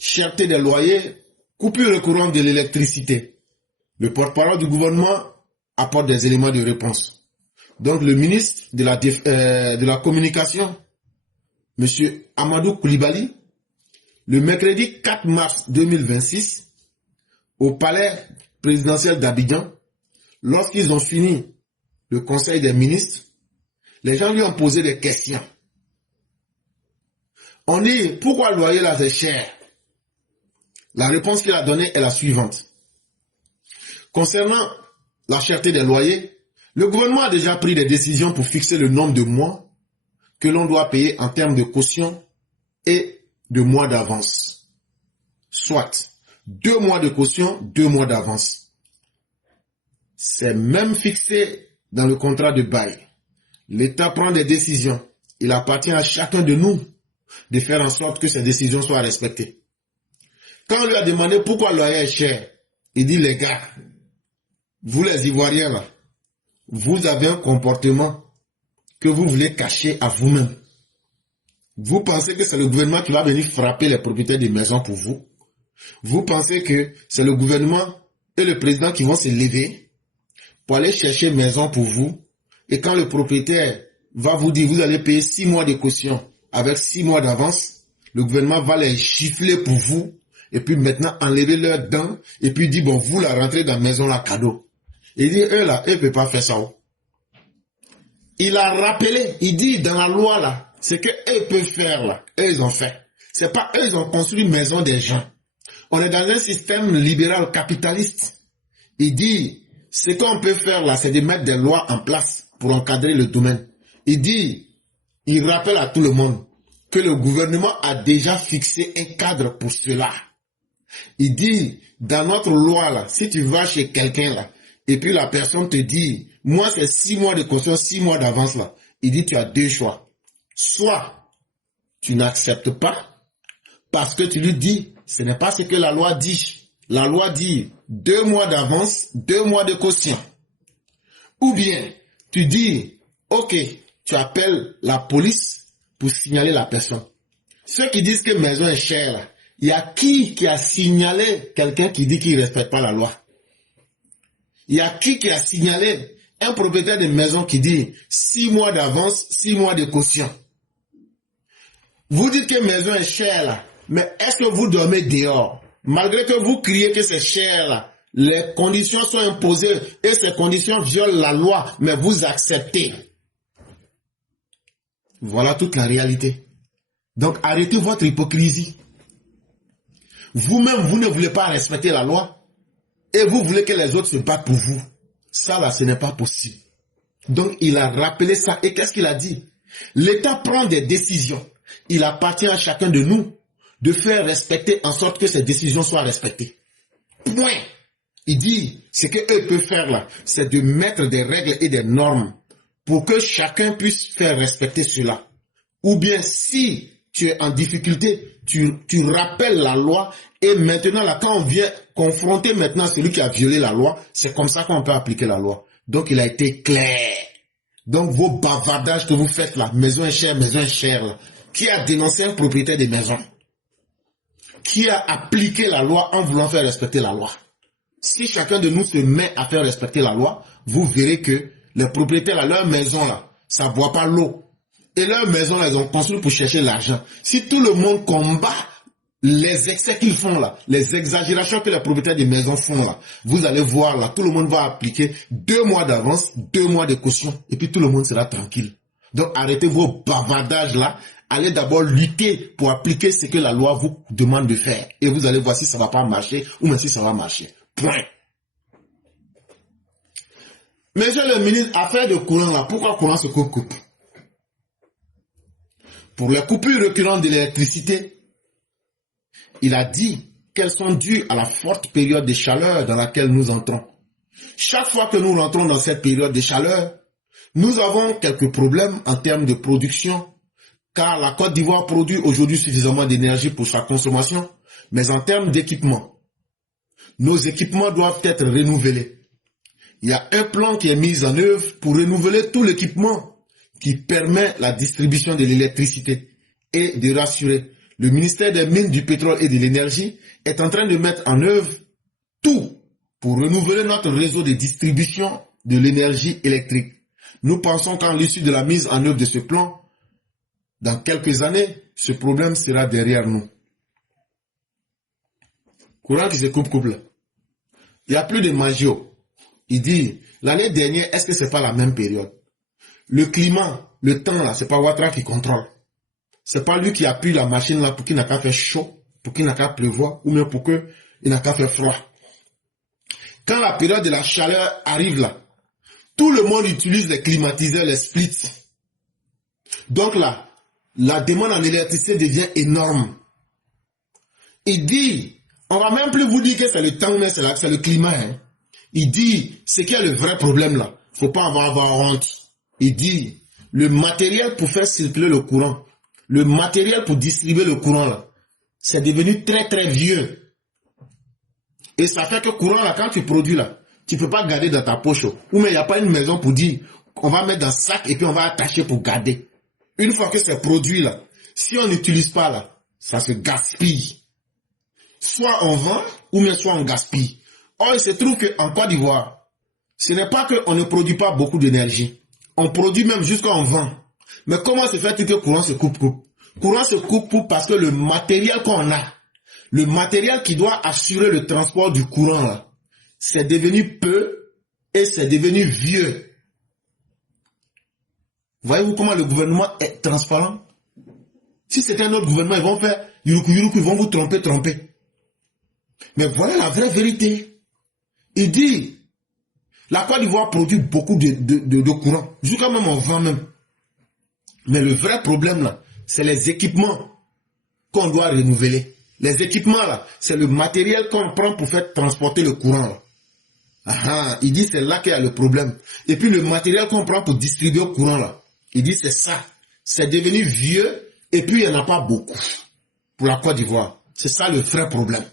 cherté des loyers, coupure récurrente de l'électricité. Le porte-parole du gouvernement apporte des éléments de réponse. Donc le ministre de la Communication, M. Amadou Koulibaly, le mercredi 4 mars 2026, au palais présidentiel d'Abidjan, lorsqu'ils ont fini le conseil des ministres, les gens lui ont posé des questions. On dit, pourquoi le loyer là c'est cher? La réponse qu'il a donnée est la suivante. Concernant la cherté des loyers, le gouvernement a déjà pris des décisions pour fixer le nombre de mois que l'on doit payer en termes de caution et de mois d'avance. Soit 2 mois de caution, 2 mois d'avance. C'est même fixé dans le contrat de bail. L'État prend des décisions. Il appartient à chacun de nous de faire en sorte que ces décisions soient respectées. Quand on lui a demandé pourquoi le loyer est cher, il dit, les gars, vous les Ivoiriens là, vous avez un comportement que vous voulez cacher à vous-même. Vous pensez que c'est le gouvernement qui va venir frapper les propriétaires des maisons pour vous. Vous pensez que c'est le gouvernement et le président qui vont se lever pour aller chercher maison pour vous. Et quand le propriétaire va vous dire, vous allez payer 6 mois de caution avec 6 mois d'avance, le gouvernement va les gifler pour vous. Et puis maintenant, enlever leurs dents. Et puis dire, bon, vous la rentrez dans la maison, là, cadeau. Il dit, eux là, eux ne peuvent pas faire ça. Il a rappelé, il dit dans la loi là, c'est que eux peuvent faire là. Eux ils ont fait. C'est pas eux ils ont construit une maison des gens. On est dans un système libéral capitaliste. Il dit, ce qu'on peut faire là, c'est de mettre des lois en place pour encadrer le domaine. Il dit, il rappelle à tout le monde que le gouvernement a déjà fixé un cadre pour cela. Il dit, dans notre loi là, si tu vas chez quelqu'un là, et puis la personne te dit, moi c'est 6 mois de caution, 6 mois d'avance là. Il dit, tu as 2 choix. Soit tu n'acceptes pas, parce que tu lui dis, ce n'est pas ce que la loi dit. La loi dit 2 mois d'avance, 2 mois de caution. Ou bien, tu dis, ok, tu appelles la police pour signaler la personne. Ceux qui disent que maison est chère là, il y a qui a signalé quelqu'un qui dit qu'il ne respecte pas la loi? Il y a qui a signalé un propriétaire de maison qui dit 6 mois d'avance, 6 mois de caution? Vous dites que maison est chère là, mais est-ce que vous dormez dehors? Malgré que vous criez que c'est cher là, les conditions sont imposées et ces conditions violent la loi, mais vous acceptez. Voilà toute la réalité. Donc arrêtez votre hypocrisie. Vous-même, vous ne voulez pas respecter la loi et vous voulez que les autres se battent pour vous. Ça là, ce n'est pas possible. Donc il a rappelé ça et qu'est-ce qu'il a dit? L'État prend des décisions. Il appartient à chacun de nous de faire respecter en sorte que ces décisions soient respectées. Point. Il dit, ce qu'eux peuvent faire là, c'est de mettre des règles et des normes pour que chacun puisse faire respecter cela. Ou bien si tu es en difficulté, tu rappelles la loi et maintenant là, quand on vient confronter maintenant celui qui a violé la loi, c'est comme ça qu'on peut appliquer la loi. Donc il a été clair. Donc vos bavardages que vous faites là, maison est chère là, qui a dénoncé un propriétaire de maison? Qui a appliqué la loi en voulant faire respecter la loi? Si chacun de nous se met à faire respecter la loi, vous verrez que les propriétaires à leur maison là, ça ne boit pas l'eau. Et leur maison là, ils ont construit pour chercher l'argent. Si tout le monde combat les excès qu'ils font là, les exagérations que les propriétaires des maisons font là, vous allez voir là, tout le monde va appliquer 2 mois d'avance, 2 mois de caution, et puis tout le monde sera tranquille. Donc arrêtez vos bavardages là. Allez d'abord lutter pour appliquer ce que la loi vous demande de faire. Et vous allez voir si ça ne va pas marcher ou même si ça va marcher. Point. Monsieur le ministre, affaire de courant là, pourquoi courant se coupe? Pour les coupures récurrentes de l'électricité, il a dit qu'elles sont dues à la forte période de chaleur dans laquelle nous entrons. Chaque fois que nous rentrons dans cette période de chaleur, nous avons quelques problèmes en termes de production, car la Côte d'Ivoire produit aujourd'hui suffisamment d'énergie pour sa consommation, mais en termes d'équipement, nos équipements doivent être renouvelés. Il y a un plan qui est mis en œuvre pour renouveler tout l'équipement qui permet la distribution de l'électricité et de rassurer Le ministère des Mines, du Pétrole et de l'Énergie est en train de mettre en œuvre tout pour renouveler notre réseau de distribution de l'énergie électrique. Nous pensons qu'à l'issue de la mise en œuvre de ce plan, dans quelques années, ce problème sera derrière nous. Courant qui se coupe là. Il n'y a plus de magio. Il dit, l'année dernière, est-ce que ce n'est pas la même période? Le climat, le temps là, c'est pas Ouattara qui contrôle. C'est pas lui qui appuie la machine là pour qu'il n'a qu'à faire chaud, pour qu'il n'a qu'à pleuvoir, ou même pour qu'il n'a qu'à faire froid. Quand la période de la chaleur arrive là, tout le monde utilise les climatiseurs, les splits. Donc là, la demande en électricité devient énorme. Il dit, on va même plus vous dire que c'est le temps, mais c'est le climat. Hein. Il dit, c'est qu'il y a le vrai problème là. Faut pas avoir honte. Il dit, le matériel pour faire circuler le courant, le matériel pour distribuer le courant là, c'est devenu très très vieux. Et ça fait que le courant là, quand tu produis là, tu peux pas garder dans ta poche. Ou mais il n'y a pas une maison pour dire, on va mettre dans un sac et puis on va attacher pour garder. Une fois que c'est produit là, si on n'utilise pas là, ça se gaspille. Soit on vend, ou bien soit on gaspille. Or, il se trouve qu'en Côte d'Ivoire, ce n'est pas qu'on ne produit pas beaucoup d'énergie. On produit même jusqu'à on vend. Mais comment se fait-il que le courant se coupe? Courant se coupe parce que le matériel qu'on a, le matériel qui doit assurer le transport du courant là, c'est devenu peu et c'est devenu vieux. Voyez-vous comment le gouvernement est transparent? Si c'était un autre gouvernement, ils vont faire yuruku, ils vont vous tromper. Mais voilà la vraie vérité. Il dit, la Côte d'Ivoire produit beaucoup de courant, jusqu'à même on vend même. Mais le vrai problème là, c'est les équipements qu'on doit renouveler. Les équipements là, c'est le matériel qu'on prend pour faire transporter le courant là. Il dit c'est là qu'il y a le problème. Et puis le matériel qu'on prend pour distribuer le courant là, il dit c'est ça. C'est devenu vieux et puis il n'y en a pas beaucoup pour la Côte d'Ivoire. C'est ça le vrai problème.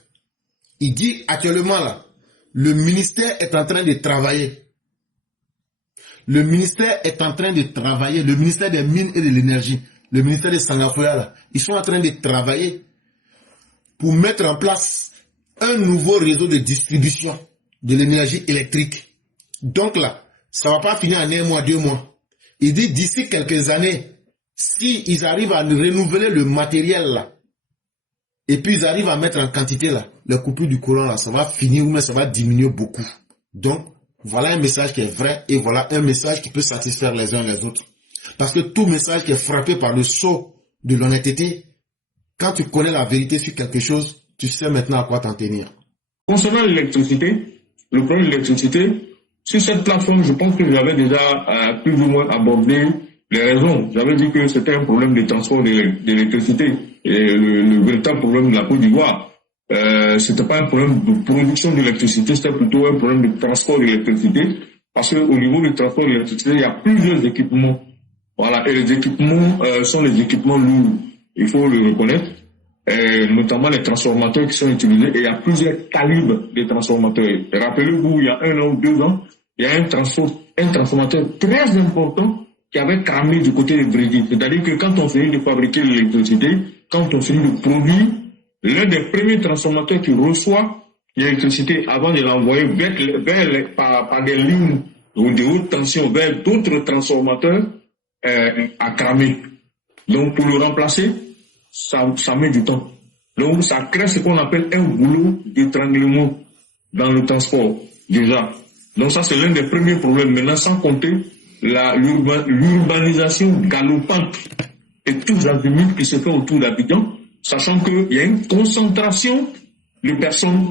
Il dit actuellement là, le ministère est en train de travailler. Le ministère est en train de travailler. Le ministère des Mines et de l'Énergie, le ministère de Sangafoya là, ils sont en train de travailler pour mettre en place un nouveau réseau de distribution de l'énergie électrique. Donc là, ça ne va pas finir en 1 mois, 2 mois. Il dit d'ici quelques années, si ils arrivent à renouveler le matériel là, et puis ils arrivent à mettre en quantité là, le coupure du courant là, ça va finir ou mais ça va diminuer beaucoup. Donc, voilà un message qui est vrai et voilà un message qui peut satisfaire les uns les autres. Parce que tout message qui est frappé par le sceau de l'honnêteté, quand tu connais la vérité sur quelque chose, tu sais maintenant à quoi t'en tenir. Concernant l'électricité, le problème de l'électricité, sur cette plateforme, je pense que j'avais déjà plus ou moins abordé les raisons. J'avais dit que c'était un problème de transport d'électricité. Et le véritable problème de la Côte d'Ivoire, c'était pas un problème de production d'électricité, c'était plutôt un problème de transport d'électricité. Parce qu'au niveau du transport d'électricité, il y a plusieurs équipements. Voilà, et les équipements sont les équipements lourds. Il faut le reconnaître. Notamment les transformateurs qui sont utilisés, et il y a plusieurs calibres de transformateurs. Et rappelez-vous, il y a 1 an ou 2 ans, il y a un transformateur très important qui avait cramé du côté de Brésil. C'est-à-dire que quand on finit de fabriquer l'électricité, quand on finit de produire, l'un des premiers transformateurs qui reçoit l'électricité avant de l'envoyer par des lignes de haute tension vers d'autres transformateurs a cramé. Donc pour le remplacer, ça met du temps. Donc ça crée ce qu'on appelle un goulot d'étranglement dans le transport déjà. Donc ça c'est l'un des premiers problèmes. Maintenant sans compter l'urbanisation galopante et tous les azimuts qui se fait autour d'Abidjan, sachant qu'il y a une concentration de personnes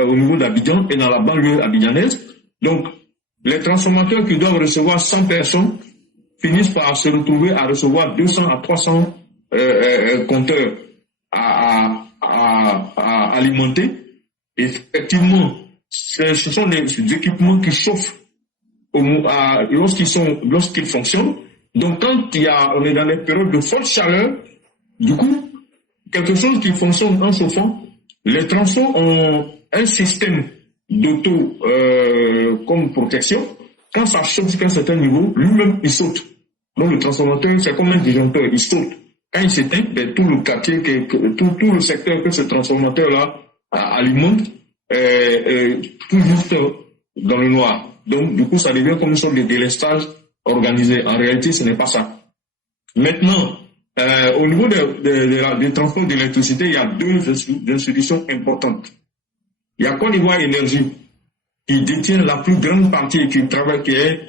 au niveau d'Abidjan et dans la banlieue abidjanaise. Donc les transformateurs qui doivent recevoir 100 personnes finissent par se retrouver à recevoir 200 à 300 compteurs à alimenter. Et effectivement, ce sont des équipements qui chauffent lorsqu'ils fonctionnent. Donc quand on est dans les périodes de forte chaleur, du coup, quelque chose qui fonctionne en chauffant, les transformateurs ont un système d'auto comme protection. Quand ça chauffe jusqu'à un certain niveau, lui-même il saute. Donc le transformateur, c'est comme un disjoncteur, il saute. quand il s'éteint, tout le quartier, tout le secteur que ce transformateur-là alimente, tout juste dans le noir. Donc, du coup, ça devient comme une sorte de délestage organisé. En réalité, ce n'est pas ça. Maintenant, au niveau des transports d'électricité, il y a deux institutions importantes. Il y a Côte d'Ivoire Énergie, qui détient la plus grande partie et qui travaille, qui est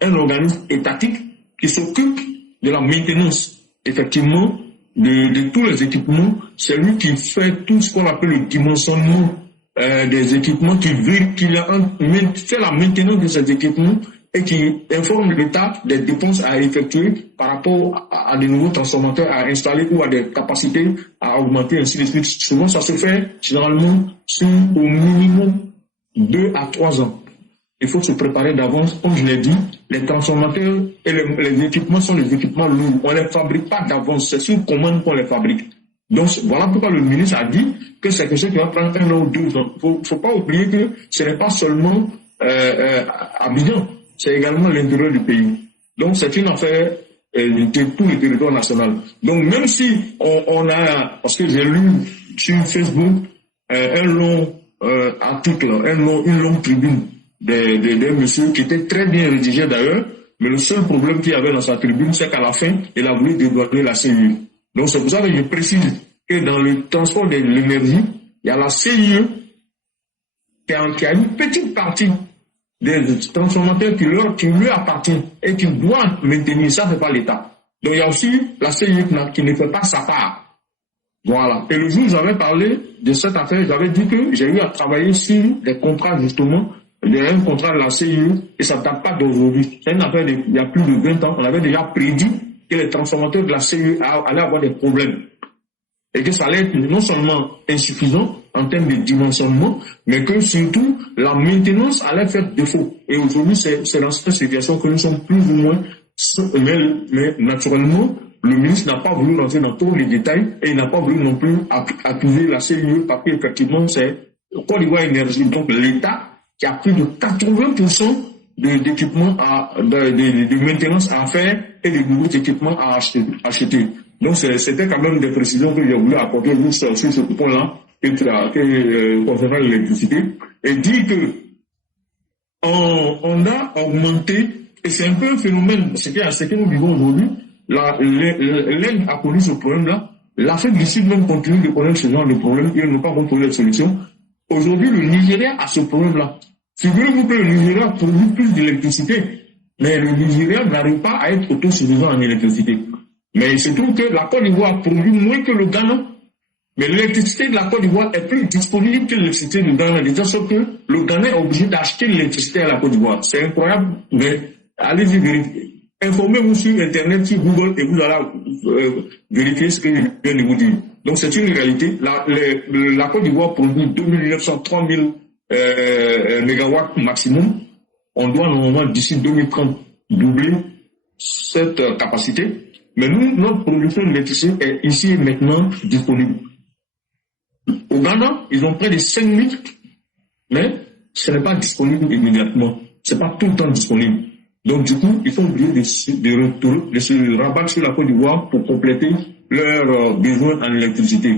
un organisme étatique qui s'occupe de la maintenance, effectivement, de tous les équipements. C'est lui qui fait tout ce qu'on appelle le dimensionnement des équipements, qui fait la maintenance de ces équipements et qui informe l'État des dépenses à effectuer par rapport à des nouveaux transformateurs à installer ou à des capacités à augmenter, ainsi de suite. Souvent, ça se fait généralement sur au minimum 2 à 3 ans. Il faut se préparer d'avance. Comme je l'ai dit, les transformateurs et les équipements sont des équipements lourds. On ne les fabrique pas d'avance. C'est sur commande qu'on les fabrique. Donc, voilà pourquoi le ministre a dit que c'est quelque chose qui va prendre 1 an ou 2 ans. Faut pas oublier que ce n'est pas seulement Abidjan, c'est également l'intérieur du pays. Donc, c'est une affaire de tout le territoire national. Donc, même si on a, parce que j'ai lu sur Facebook un long article, une longue tribune des messieurs qui était très bien rédigé d'ailleurs, mais le seul problème qu'il y avait dans sa tribune, c'est qu'à la fin, il a voulu dédouaner la CIE. Donc c'est pour ça que je précise que dans le transport de l'énergie, il y a la CIE qui a une petite partie des transformateurs qui lui appartient et qui doit maintenir, ça c'est pas l'État. Donc il y a aussi la CIE qui ne fait pas sa part. Voilà. Et le jour où j'avais parlé de cette affaire, j'avais dit que j'ai eu à travailler sur des contrats justement. Il y a un contrat de la CIE et ça ne date pas d'aujourd'hui. C'est une affaire il y a plus de 20 ans. On avait déjà prédit que les transformateurs de la CIE allaient avoir des problèmes. Et que ça allait être non seulement insuffisant en termes de dimensionnement, mais que surtout la maintenance allait faire défaut. Et aujourd'hui, c'est dans cette situation que nous sommes plus ou moins, mais naturellement, le ministre n'a pas voulu rentrer dans tous les détails et il n'a pas voulu non plus accuser la CIE parce qu'effectivement, c'est Côte d'Ivoire Énergie, donc l'État, qui a plus de 80% d'équipements de maintenance à faire et de nouveaux équipements à acheter. Donc c'était quand même des précisions que j'ai voulu apporter sur ce point-là concernant l'électricité et dire que on a augmenté, et c'est un peu un phénomène, ce que nous vivons aujourd'hui, l'Inde a connu ce problème-là, l'Afrique du Sud même continue de connaître ce genre de problème et n'a pas trouvé de solution. Aujourd'hui, le Nigeria a ce problème-là. Figurez-vous que le Nigeria produit plus d'électricité, mais le Nigeria n'arrive pas à être autosuffisant en électricité. Mais il se trouve que la Côte d'Ivoire produit moins que le Ghana, mais l'électricité de la Côte d'Ivoire est plus disponible que l'électricité du Ghana, de sorte que le Ghana est obligé d'acheter l'électricité à la Côte d'Ivoire. C'est incroyable, mais allez-y vérifier. Informez-vous sur Internet, sur Google, et vous allez vérifier ce que je viens de vous dire. Donc c'est une réalité. La Côte d'Ivoire produit 2900, 3000 mégawatts maximum. On doit normalement d'ici 2030 doubler cette capacité. Mais nous, notre production d'électricité est ici et maintenant disponible. Au Ghana, ils ont près de 5000, mais ce n'est pas disponible immédiatement. Ce n'est pas tout le temps disponible. Donc du coup, ils sont obligés de se rabattre sur la Côte d'Ivoire pour compléter leurs besoins en électricité.